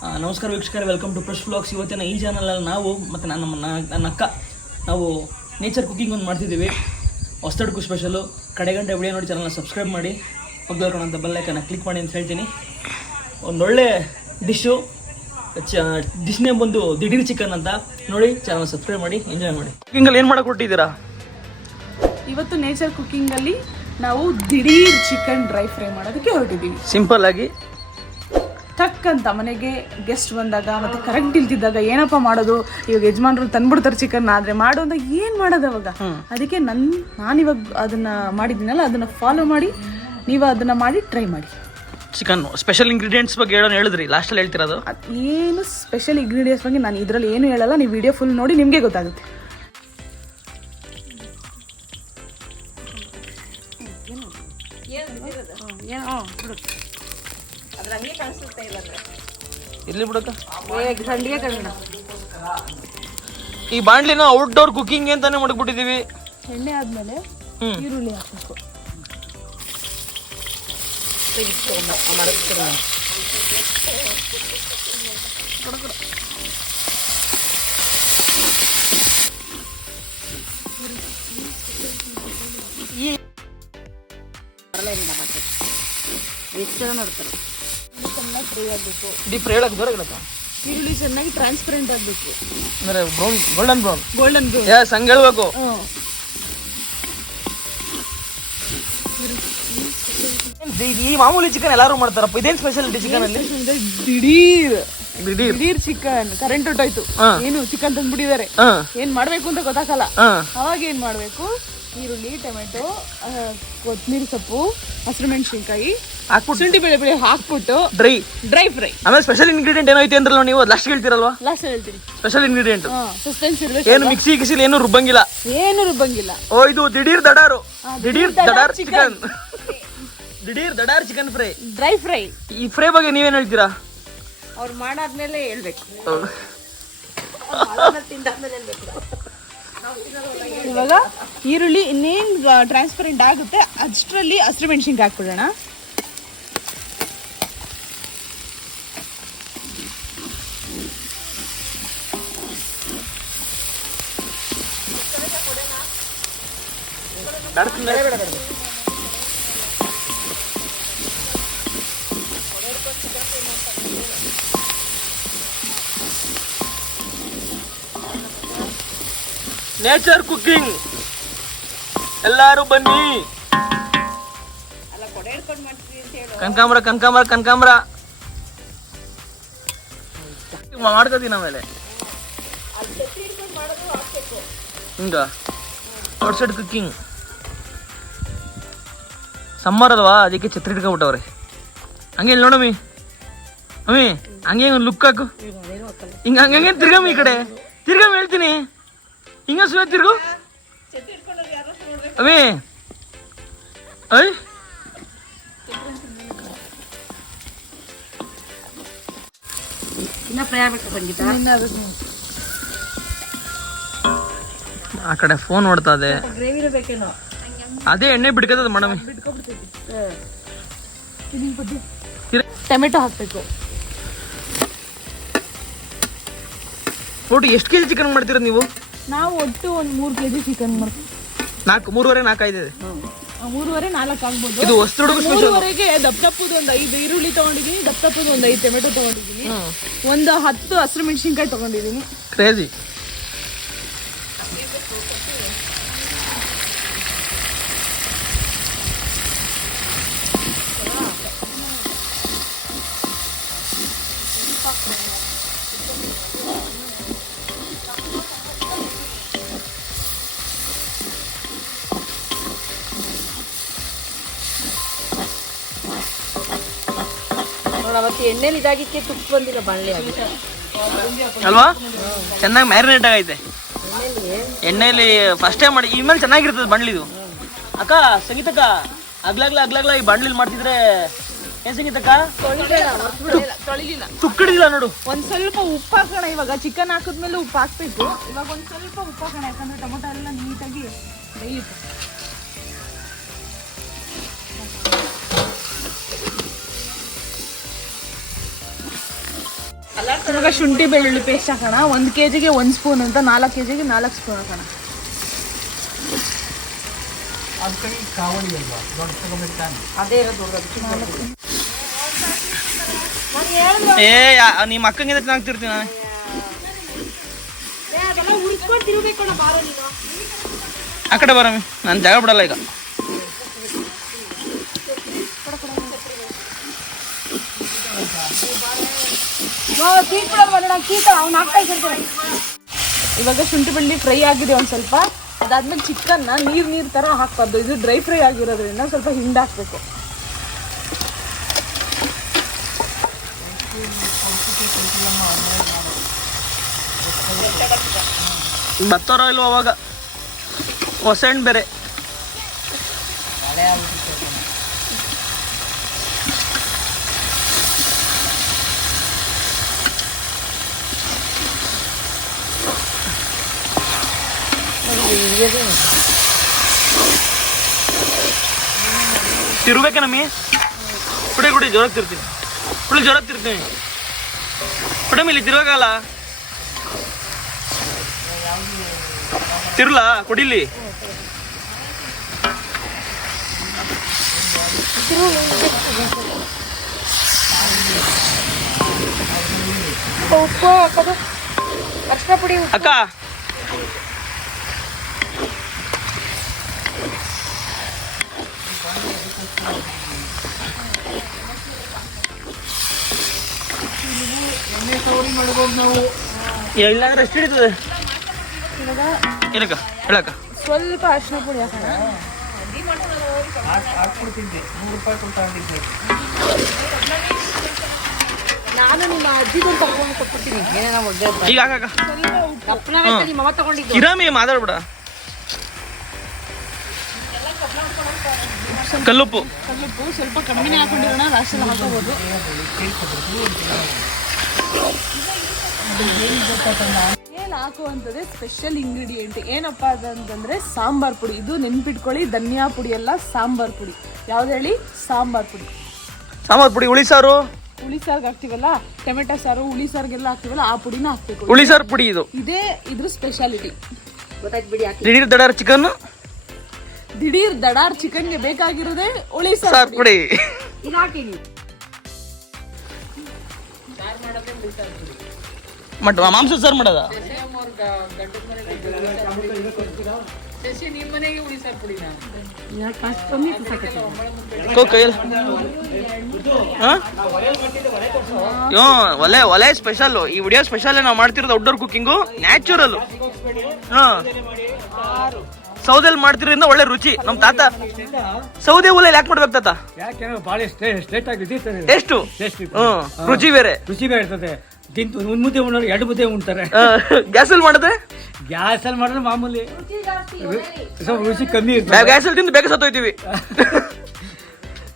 ನಮಸ್ಕಾರ ವೀಕ್ಷಕರೇ, welcome to fresh vlogs. ಇವತ್ತಿನ ಈ ಚಾನಲಲ್ಲಿ ನಾವು ಮತ್ತು ನನ್ನ ಅಕ್ಕ ನಾವು ನೇಚರ್ ಕುಕಿಂಗ್ ಒಂದು ಮಾಡ್ತಿದ್ದೀವಿ. ಹೊಸದಡ್ಕು ಸ್ಪೆಷಲು. ಕಡೆಗಂಟೆ ವಿಡಿಯೋ ನೋಡಿ ಚಾನಲ್ನ ಸಬ್ಸ್ಕ್ರೈಬ್ ಮಾಡಿ, ಹೋಗ್ಬೇಕಂತ ಬೆಲ್ಲೈಕನ್ನ ಕ್ಲಿಕ್ ಮಾಡಿ ಅಂತ ಹೇಳ್ತೀನಿ. ಒಂದೊಳ್ಳೆ ಡಿಶ್ಶು, ಡಿಶ್ ನೇಮ್ ಬಂದು ದಿಢೀರ್ ಚಿಕನ್ ಅಂತ. ನೋಡಿ, ಚಾನಲ್ ಸಬ್ಸ್ಕ್ರೈಬ್ ಮಾಡಿ, ಎಂಜಾಯ್ ಮಾಡಿ. ಕುಕಿಂಗಲ್ಲಿ ಏನು ಮಾಡಕ್ಕೆ ಕೊಟ್ಟಿದ್ದೀರಾ? ಇವತ್ತು ನೇಚರ್ ಕುಕಿಂಗಲ್ಲಿ ನಾವು ದಿಢೀರ್ ಚಿಕನ್ ಡ್ರೈ ಫ್ರೈ ಮಾಡೋದಕ್ಕೆ ಹೊರಟಿದ್ದೀವಿ. ಸಿಂಪಲ್ ಆಗಿ ಟಕ್ ಅಂತ ಮನೆಗೆ ಗೆಸ್ಟ್ ಬಂದಾಗ ಮತ್ತು ಕರೆಂಟ್ ಇಲ್ತಿದ್ದಾಗ ಏನಪ್ಪ ಮಾಡೋದು, ಇವಾಗ ಯಜಮಾನ್ರು ತಂದ್ಬಿಡ್ತಾರೆ ಚಿಕನ್, ಆದರೆ ಮಾಡು ಅಂತ ಏನು ಮಾಡೋದು ಅವಾಗ. ಅದಕ್ಕೆ ನಾನಿವಾಗ ಅದನ್ನು ಮಾಡಿದ್ದೀನಲ್ಲ, ಅದನ್ನು ಫಾಲೋ ಮಾಡಿ ನೀವು ಅದನ್ನು ಮಾಡಿ ಟ್ರೈ ಮಾಡಿ. ಚಿಕನ್ ಸ್ಪೆಷಲ್ ಇಂಗ್ರೀಡಿಯೆಂಟ್ಸ್ ಬಗ್ಗೆ ಹೇಳಿದ್ರಿ, ಲಾಸ್ಟಲ್ಲಿ ಹೇಳ್ತಿರೋದು ಏನು ಸ್ಪೆಷಲ್ ಇಂಗ್ರೀಡಿಯೆಂಟ್ಸ್ ಬಗ್ಗೆ ನಾನು ಇದರಲ್ಲಿ ಏನು ಹೇಳಲ್ಲ, ನೀವು ವಿಡಿಯೋ ಫುಲ್ ನೋಡಿ ನಿಮಗೆ ಗೊತ್ತಾಗುತ್ತೆ. ಇರ್ಲಿ ಬಿಡಕ್ಕ. ಈ ಬಾಂಡ್ಲಿನ ಔಟ್ಡೋರ್ ಕುಕಿಂಗ್ ಅಂತಾನೆ ಮಾಡ್ಬಿಟ್ಟಿದೀವಿ. ಎಣ್ಣೆ ಆದ್ಮೇಲೆ ಈರುಳ್ಳಿ ಹಾಕಬೇಕು. ಚೆನ್ನಾಗಿ ಫ್ರೈ ಆಗಬೇಕು. ಡೀಪ್ ಫ್ರೈ ಆಗಕ್ಕೆ ದೂರ ಈರುಳ್ಳಿ ಚೆನ್ನಾಗಿ ಟ್ರಾನ್ಸ್ಪರೆಂಟ್ ಆಗಬೇಕು, ಅಂದ್ರೆ ಬ್ರೌನ್, ಗೋಲ್ಡನ್ ಬ್ರೌನ್. ಯಸ್, ಹಂಗೆ ಹೇಳ್ಬೇಕು. ಈ ಮಾಮೂಲಿ ಚಿಕನ್ ಎಲ್ಲಾರು ಮಾಡ್ತಾರಪ್ಪ, ಇದೇನ್ ಸ್ಪೆಷಾಲಿಟಿ ಚಿಕನ್ ಅಲ್ಲಿ? ದಿಢೀರ್ ಚಿಕನ್. ಕರೆಂಟ್ ಹೊಟ್ಟೋಯ್ತು, ಏನು ಚಿಕನ್ ತಂದ್ಬಿಟ್ಟಿದ್ದಾರೆ, ಏನ್ ಮಾಡ್ಬೇಕು ಅಂತ ಗೊತ್ತಾಗಲ್ಲ. ಅವಾಗ ಏನ್ ಮಾಡ್ಬೇಕು, ಈರುಳ್ಳಿ, ಟೊಮೆಟೊ, ಕೊತ್ತಂಬರಿ ಸೊಪ್ಪು, ಹಸಿರುಮೆಣಸಿನ್ಕಾಯಿ ಹಾಕ್ಬಿಟ್ಟು, ಶುಂಠಿ ಬೆಳ್ಳುಳ್ಳಿ ಹಾಕ್ಬಿಟ್ಟು ಡ್ರೈ ಫ್ರೈ. ಆಮೇಲೆ ಸ್ಪೆಷಲ್ ಇಂಗ್ರೀಡಿಯೆಂಟ್ ಏನೋ ಐತೆ ಅಂದ್ರಲ್ಲ ನೀವು, ಲಾಸ್ಟ್ ಹೇಳ್ತೀರಲ್ವಾ? ಲಾಸ್ಟ್ ಹೇಳ್ತೀನಿ. ಸ್ಪೆಷಲ್ ಇಂಗ್ರೀಡಿಯೆಂಟ್ ಸಸ್ಪೆನ್ಸ್ ಇರಬೇಕು. ಏನು ಮಿಕ್ಸಿ ಗಿಸಿಲ್ ಏನು ರುಬ್ಬಂಗಿಲ್ಲ, ಏನು ರುಬ್ಬಂಗಿಲ್ಲ. ಓ, ಇದು ದಿಢೀರ್ ದಡಾರು, ದಿಢೀರ್ ದಡಾರ್ ಚಿಕನ್, ದಿಢೀರ್ ದಡಾರ್ ಚಿಕನ್ ಫ್ರೈ, ಡ್ರೈ ಫ್ರೈ. ಈ ಫ್ರೈ ಬಗ್ಗೆ ನೀವೇನ್ ಹೇಳ್ತೀರಾ? ಅವ್ರು ಮಾಡಾದ್ಮೇಲೆ ಹೇಳ್ಬೇಕು. ಇವಾಗ ಈರುಳ್ಳಿ ಇನ್ನೇನು ಟ್ರಾನ್ಸ್ಪರೆಂಟ್ ಆಗುತ್ತೆ ಅಷ್ಟರಲ್ಲಿ ಹಸಿರುಮೆಣಸಿನ್ಕಾಯಿ ಹಾಕ್ಬಿಡೋಣ. ನೇಚರ್ ಕುಕಿಂಗ್ ಎಲ್ಲಾರು ಬನ್ನಿ. ಕನಕಾಂಬ್ರ ಮಾಡ್ಕೋತೀನಿ. ಆಮೇಲೆ ಹಿಂಗ ಔಟ್ಸೈಡ್ ಕುಕಿಂಗ್. ಸಮ್ಮರ್ ಅಲ್ವಾ, ಅದಕ್ಕೆ ಛತ್ರಿ ಇಟ್ಕೊಂಡ್ಬಿಟ್ಟವ್ರೆ. ಹಂಗೆ ಇಲ್ಲಿ ನೋಡಮ್ಮಿ, ಅಮ್ಮಿ ಹಂಗೆ ಒಂದು ಲುಕ್ ಹಾಕು. ಹಂಗೆ ತಿರ್ಗಮ್ಮಿ, ಈ ಕಡೆ ತಿರ್ಗಮ್ಮಿ, ಹೇಳ್ತೀನಿ ಹಿಂಗ ಸುಮ್ಮನೆ ತಿರ್ಗು ಅಮ್ಮಿ. ಆ ಕಡೆ ಫೋನ್ ನೋಡ್ತಾ ಇದೆ, ಅದೇ ಎಣ್ಣೆ ಬಿಡ್ಕದ ಮೇಡಮ್. ಟೊಮೆಟೊ ಹಾಕ್ಬೇಕು. ಒಟ್ಟು ಎಷ್ಟು ಕೆಜಿ ಚಿಕನ್ ಮಾಡ್ತೀರ ನೀವು? ನಾವು ಒಟ್ಟು ಒಂದು 3 kg ಚಿಕನ್ ಮಾಡ್ತೀವಿ. 3.5 ಇದೆ. 3.5-4 ಆಗ್ಬೋದು. ಇದು ಹೊಸದುಡುಗು ಸ್ಪೆಷಲ್. 3ವರೆಗೆ ದಪ್ಪದಪ್ಪದು ಒಂದು 5 ಈರುಳ್ಳಿ ತಗೊಂಡಿದ್ದೀನಿ, ದಪ್ಪದಪ್ಪದು ಒಂದು 5 ಟೊಮೆಟೊ ತಗೊಂಡಿದ್ದೀನಿ, ಒಂದು 10 ಹಸಿರು ಮೆಣಸಿನ್ಕಾಯಿ ತಗೊಂಡಿದ್ದೀನಿ. ಕ್ರೇಜಿ. ಅವತ್ತು ಎಣ್ಣೆಲಿ ಇದಾಗಿಕ್ಕೆ ತುಪ್ಪ ಬಂದಿಲ್ಲ, ಬಾಣಲೆ ಆಗಿದೆ ಅಲ್ವಾ? ಚೆನ್ನಾಗಿ ಮ್ಯಾರಿನೇಟ್ ಆಗೈತೆ ಎಣ್ಣೆಲಿ. ಫಸ್ಟ್ ಟೈಮ್ ಮಾಡಿ, ಇನ್ಮೇಲೆ ಚೆನ್ನಾಗಿರ್ತದೆ ಬಾಣ್ಲಿದು. ಅಕ್ಕ, ಸಂಗೀತಕ್ಕ, ಅಗ್ಲಾಗ್ಲ ಈ ಬಾಣ್ಲಿಲಿ ಮಾಡ್ತಿದ್ರೆ ಏನ್ ಸಂಗೀತಕ್ಕ? ತುಕ್ಕಿಡಿಲ್ಲ ನೋಡು. ಒಂದ್ ಸ್ವಲ್ಪ ಉಪ್ಪು ಹಾಕೋಣ. ಇವಾಗ ಚಿಕನ್ ಹಾಕಿದ್ಮೇಲೆ ಉಪ್ಪು ಹಾಕ್ಬೇಕು. ಇವಾಗ ಒಂದ್ ಸ್ವಲ್ಪ ಉಪ್ಪು ಹಾಕೋಣ, ಯಾಕಂದ್ರೆ ಟೊಮೊಟೊ ಎಲ್ಲ ನೀಟಾಗಿ ಬೇಯುತ್ತೆ. ಇವಾಗ ಶುಂಠಿ ಬೆಳ್ಳುಳ್ಳಿ ಪೇಸ್ಟ್ ಹಾಕೋಣ. 1 kgಗೆ 1 ಸ್ಪೂನ್ ಅಂತ, 4 kgಗೆ 4 ಸ್ಪೂನ್ ಹಾಕೋಣ. ನಿಮ್ಮ ಅಕ್ಕಂಗಿಂದ ಚೆನ್ನಾಗ್ತಿರ್ತೀನಿ ನಾನು. ಆ ಕಡೆ ಬರಮ್ಮಿ, ನಾನು ಜಾಗ ಬಿಡಲ್ಲ ಈಗ. ಇವಾಗ ಶುಂಠಿ ಬೆಳ್ಳುಳ್ಳಿ ಫ್ರೈ ಆಗಿದೆ ಒಂದು ಸ್ವಲ್ಪ. ಅದಾದ್ಮೇಲೆ ಚಿಕನ್ನ ನೀರು ಥರ ಹಾಕ್ಬಾರ್ದು, ಇದು ಡ್ರೈ ಫ್ರೈ ಆಗಿರೋದ್ರಿಂದ ಸ್ವಲ್ಪ ಹಿಂಡಿ ಹಾಕಬೇಕು. ಬರ್ತಾರೋ ಇಲ್ವ ಅವಾಗ ಹೊಸ ಹಣ್ಣು ಬೇರೆ. ತಿರ್ಬೇಕೆ ನಮ್ಮಿ ಕುಡಿ ಜೋರಾಗಿ ತಿರ್ತೀನಿ, ಕುಡಿ ಜೋರಾಗಿ ತಿರ್ತೀನಿ. ಕುಡಿ ಇಲ್ಲಿ ತಿರ್ಬೇಕಲ್ಲ, ತಿರ್ಲಾ ಕುಡಿಲಿ. ಅಕ್ಕ ಇಲ್ಲಾಂದ್ರೆ ಎಷ್ಟು ಹಿಡಿತದೆ ಏನಕ್ಕ ಹೇಳಕ್ಕ. ಸ್ವಲ್ಪ ಅರಿಶಿನ ಪುಡಿ ಹಾಕೋಣ. ನಾನು ನಿಮ್ಮ ಅಜ್ಜಿಗೊಂದು ತಗೊಂಡು ಕೊಟ್ಬಿಡ್ತೀನಿ. ಈಗ ಹಾಕಕ್ಕ ಇರಾಮಿ ಮಾತಾಡ್ಬಿಡ. ಕಲ್ಲುಪ್ಪು ಸ್ವಲ್ಪ ಕಮ್ಮಿನೇ ಹಾಕೊಂಡಿರೋಣ, ಲಾಸ್ಟಲ್ಲಿ ಹಾಕೋಬೋದು. ಏನು ಹಾಕುವಂಥದ್ದೇ ಸ್ಪೆಷಲ್ ಇಂಗ್ರೀಡಿಯೆಂಟ್ ಏನಪ್ಪ ಅದಂತಂದ್ರೆ ಸಾಂಬಾರ್ ಪುಡಿ. ಇದು ನೆನ್ಪಿಟ್ಕೊಳ್ಳಿ, ಧನಿಯಾ ಪುಡಿ ಎಲ್ಲ ಸಾಂಬಾರ್ ಪುಡಿ. ಯಾವ್ದು ಹೇಳಿ? ಸಾಂಬಾರ್ ಪುಡಿ. ಸಾಂಬಾರ್ ಪುಡಿ ಹುಳಿ ಸಾರು ಹಾಕ್ತಿವಲ್ಲ, ಟೊಮೆಟೊ ಸಾರು ಹುಳಿ ಸಾರಿಗೆಲ್ಲ ಹಾಕ್ತಿವಲ್ಲ, ಆ ಪುಡಿನ ಹಾಕ್ಬೇಕು. ಹುಳಿ ಸಾರು ಪುಡಿ ಇದು, ಇದೇ ಇದ್ರ ಸ್ಪೆಷಾಲಿಟಿ. ಗೊತ್ತಾಯ್ತು ಬಿಡಿ. ದಿಢೀರ್ ದಡಾರ್ ಚಿಕನ್, ದಿಢೀರ್ ದಡಾರ್ ಚಿಕನ್ಗೆ ಬೇಕಾಗಿರೋದೇ ಹುಳಿ ಸಾರು ಪುಡಿ. ಇದು ಹಾಕಿನಿ ಮಾಂಸ ಸಾರು ಮಾಡೋದ ಒಲೆ ಸ್ಪೆಷಲ್. ಈ ವಿಡಿಯೋ ಸ್ಪೆಷಲ್ ನಾವು ಮಾಡ್ತಿರೋದು ಔಟ್ಡೋರ್ ಕುಕಿಂಗು, ನ್ಯಾಚುರಲ್. ಸೌದೆಯಲ್ಲಿ ಮಾಡ್ತಿರೋದ್ರಿಂದ ಒಳ್ಳೆ ರುಚಿ. ನಮ್ ತಾತ ಸೌದೆ ಒಲೆಯಲ್ಲಿ ಯಾಕೆ ಮಾಡ್ಬೇಕು ತಾತ? ಎಷ್ಟು ರುಚಿ ಬೇರೆ ಇರ್ತದೆ. ಒಂದ್ ಮುದ್ದೆ ಉಣ್ಣೋರು 2 ಮುದ್ದೆ ಉಣ್ತಾರೆ. ಗ್ಯಾಸಲ್ಲಿ ಮಾಡಿದ್ರೆ ಮಾಡಿದ್ರೆ ಮಾಮೂಲಿ ಸ್ವಲ್ಪ ರುಚಿ ಕಮ್ಮಿ ಇರ್ತದೆ. ಗ್ಯಾಸಲ್ಲಿ ತಿಂದು ಬೇಗ ಸತ್ತೋಯ್ತೀವಿ.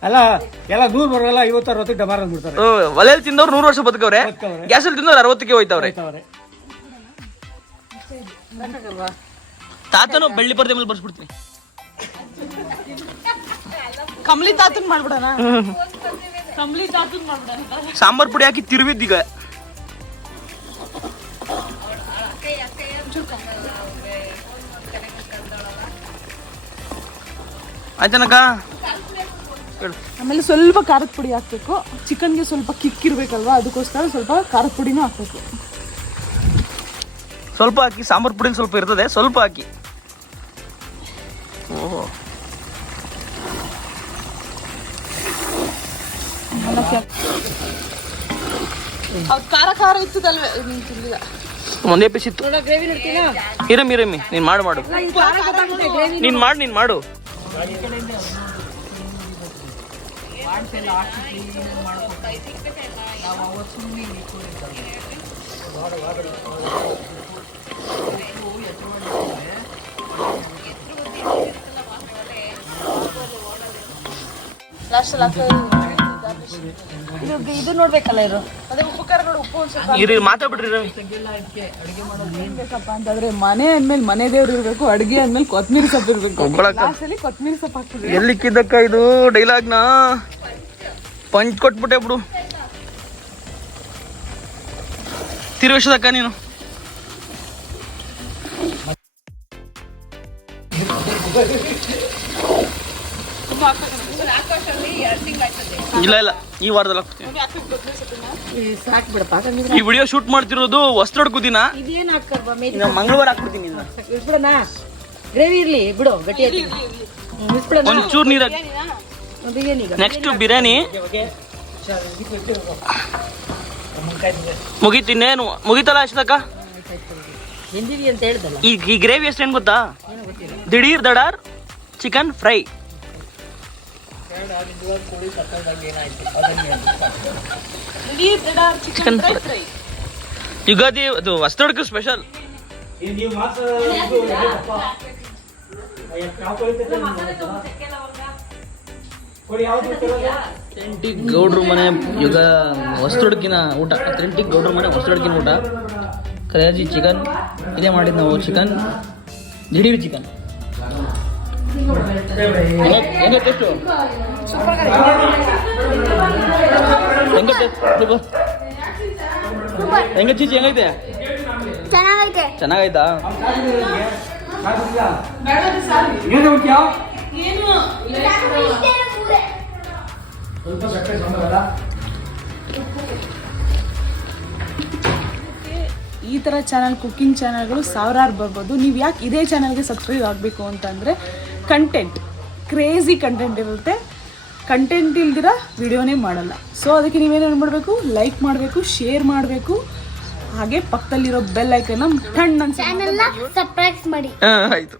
ಎಲ್ಲ 100 ಬರೋಲ್ಲ, 50-60 ಡಬಾರ ಅಂದ್ಬಿಡ್ತಾರೆ. ಒಲೆಯಲ್ಲಿ ತಿಂದವ್ರು 100 ವರ್ಷ ಬದುಕವ್ರೆ, ಗ್ಯಾಸಲ್ಲಿ ತಿಂದವ್ರು 60ಕ್ಕೆ ಹೋಯ್ತವ್ರೆ. ತಾತನು ಬೆಳ್ಳಿ ಪರದೆ ಮೇಲೆ ಬರ್ಸ್ಬಿಡ್ತೀನಿ. ಕಂಬ್ಲಿ ತಾತನ್ ಮಾಡ್ಬಿಡೋಣ. ಕಂಬ್ಲಿ ತಾತನ್ ಮಾಡ್ಬಿಡೋಣ. ಸಾಂಬಾರ್ ಪುಡಿ ಹಾಕಿ ತಿರುವಿದ್ದೀಗ. ಆಯ್ತನಕ್ಕ. ಆಮೇಲೆ ಸ್ವಲ್ಪ ಖಾರದ ಪುಡಿ ಹಾಕ್ಬೇಕು. ಚಿಕನ್ಗೆ ಸ್ವಲ್ಪ ಕಿಕ್ಕಿರ್ಬೇಕಲ್ವಾ, ಅದಕ್ಕೋಸ್ಕರ ಸ್ವಲ್ಪ ಖಾರದ ಪುಡಿನೂ ಹಾಕ್ಬೇಕು. ಸ್ವಲ್ಪ ಹಾಕಿ, ಸಾಂಬಾರ್ ಪುಡಿ ಸ್ವಲ್ಪ ಇರ್ತದೆ, ಸ್ವಲ್ಪ ಹಾಕಿ. ಓಹೋ, ಖಾರ ಇತ್ತದಲ್ವೇ ತಿಂದಿಲ್ಲ. ಒಂದೇ ಪೀಸ್ ಇತ್ತು. ಇರಮ್ಮಿ ನೀನ್ ಮಾಡು ನೀನ್ ಮಾಡು. ಇದು ನೋಡ್ಬೇಕಲ್ಲ, ಇರು ಅದೇ ಉಪ್ಪು ಖಾರ ನೋಡಿ. ಉಪ್ಪು ಮಾತಾಡ್ಬಿಡ್ರಿ ಬೇಕಪ್ಪ ಅಂತಂದ್ರೆ ಮನೆ ಅಂದ್ಮೇಲೆ ಮನೆ ದೇವ್ರು ಇರ್ಬೇಕು, ಅಡ್ಗೆ ಅಂದ್ಮೇಲೆ ಕೊತ್ತಂಬರಿ ಸೊಪ್ಪು ಇರ್ಬೇಕು. ಕೊತ್ತಂಬರಿ ಸೊಪ್ಪು ಹಾಕ್ತಿದ್ವಿ. ಎಲ್ಲಿಕ್ಕಿದ್ದಕ್ಕ ಇದು ಡೈಲಾಗ್ನ ಪಂಚ್ ಕೊಟ್ಬಿಟ್ಟೆ ಬಿಡು. ತಿರುಗಿಸದಕ್ಕ ನೀನು. ಇಲ್ಲ ಇಲ್ಲ, ಈ ವಾರದಲ್ಲಿ ಹಾಕ್ತೀನಿ. ಸಾಕು ಬಿಡಪ್ಪ. ಈ ವಿಡಿಯೋ ಶೂಟ್ ಮಾಡ್ತಿರೋದು ಹೊಸದೊಡ್ಕು ದಿನ. ಇದೇನು ಹಾಕ್ತಾರ ಇನ್ನು ಮಂಗಳವಾರ ಹಾಕ್ಬಿಡ್ತೀನಿ ಇದನ್ನ. ಇಸ್ಬಿಡೋಣ, ಗ್ರೇವಿ ಇರ್ಲಿ ಬಿಡು, ಗಟ್ಟಿ ಇಸ್ಬಿಡೋಣ. ಒಂಚೂರು ನೀರು ಬಿರಿಯಾನಿ ಈಗ ನೆಕ್ಸ್ಟ್ ಬಿರಿಯಾನಿ ಮುಗೀತಿನ್ನೇನು ಮುಗೀತಲ್ಲ ಅಷ್ಟಕ್ಕ. ಹಿಂದಿವಿ ಅಂತ ಹೇಳ್ದಲ್ಲ. ಈ ಗ್ರೇವಿ ಎಷ್ಟು ಏನು ಗೊತ್ತಾ? ದಿಢೀರ್ ದಡಾರ್ chicken fry. Chicken fry Ugadi ಅದು ಹೊಸದೊಡ್ಕು ಸ್ಪೆಷಲ್. ಟ್ರೆಂಟಿಗ್ ಗೌಡ್ರ ಮನೆ ಯುಗ ಹೊಸದೊಡ್ಕಿನ ಊಟ. ಟ್ರೆಂಟಿಗ್ ಗೌಡ್ರ ಮನೆ ಹೊಸದೊಡ್ಕಿನ ಊಟ. ಕ್ರೇಜಿ ಚಿಕನ್ ಇದೇ ಮಾಡಿದ್ದು ನಾವು. ಚಿಕನ್ ದಿಢೀರ್ ಚಿಕನ್ ಹೆಂಗೆ ಟೇಸ್ಟು? ಹೆಂಗೆ ಚೀಚಿ ಹೆಂಗೈತೆ? ಚೆನ್ನಾಗೈತಾ? ಏನು ಉಂಟ್ಯಾ? ಈ ಥರ ಚಾನಲ್, ಕುಕ್ಕಿಂಗ್ ಚಾನಲ್ಗಳು ಸಾವಿರಾರು ಬರ್ಬೋದು. ನೀವು ಯಾಕೆ ಇದೇ ಚಾನಲ್ಗೆ ಸಬ್ಸ್ಕ್ರೈಬ್ ಆಗಬೇಕು ಅಂತಂದರೆ ಕಂಟೆಂಟ್, ಕ್ರೇಜಿ ಕಂಟೆಂಟ್ ಇರುತ್ತೆ. ಕಂಟೆಂಟ್ ಇಲ್ದಿರ ವಿಡಿಯೋನೇ ಮಾಡಲ್ಲ. ಸೊ ಅದಕ್ಕೆ ನೀವೇನೇನು ಮಾಡಬೇಕು? ಲೈಕ್ ಮಾಡಬೇಕು, ಶೇರ್ ಮಾಡಬೇಕು, ಹಾಗೆ ಪಕ್ಕದಲ್ಲಿರೋ ಬೆಲ್ ಐಕನ್ನ ಟಣ್ ಅಂತ ಸಬ್ಸ್ಕ್ರೈಬ್ ಮಾಡಿ. ಆಯಿತು.